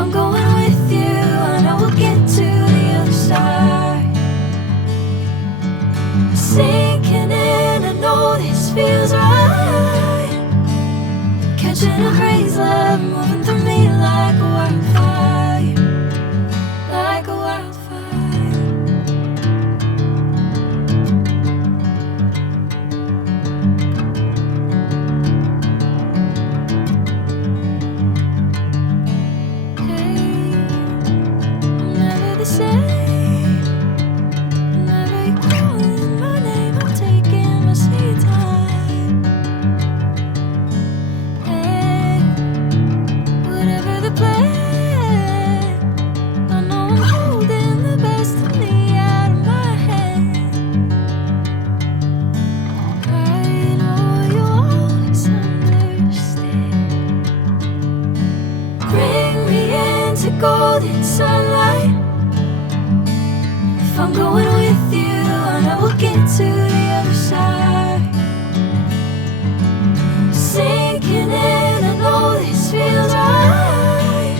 I'm going with you, I know we'll get to the other side. Sinking in, I know this feels right. Catching a breeze, love moving through me like a wildfire, like a wildfire. The same. Whenever you're calling my name, I'm taking my sweet time. Hey, whatever the plan, I know I'm holding the best of me out of my hand. I know you always understand. Bring me into golden sunlight. If I'm going with you, I know we'll get to the other side. Sinking in, I know this feels right.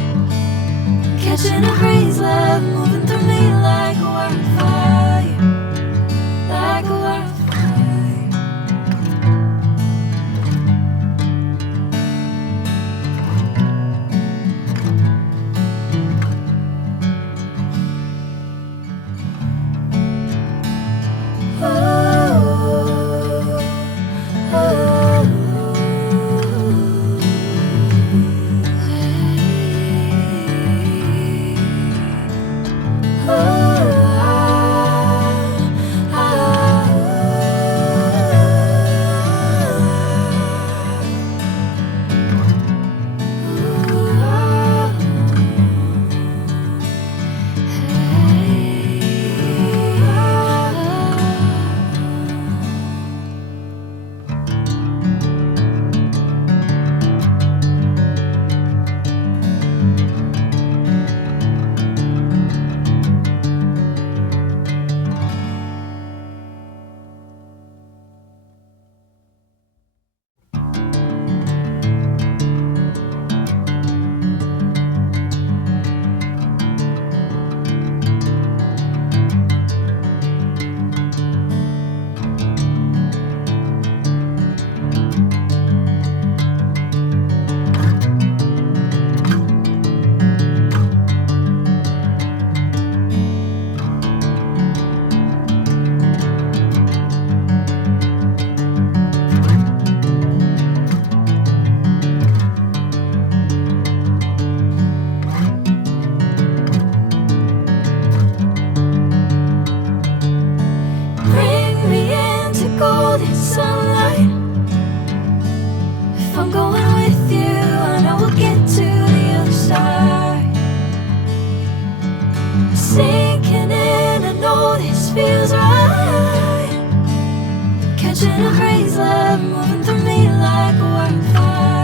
Catching a breeze, love moving through me like a wildfire, like a wildfire. Golden sunlight. If I'm going with you, I know we'll get to the other side. Sinking in, I know this feels right. Catching a breeze, love moving through me like a wildfire.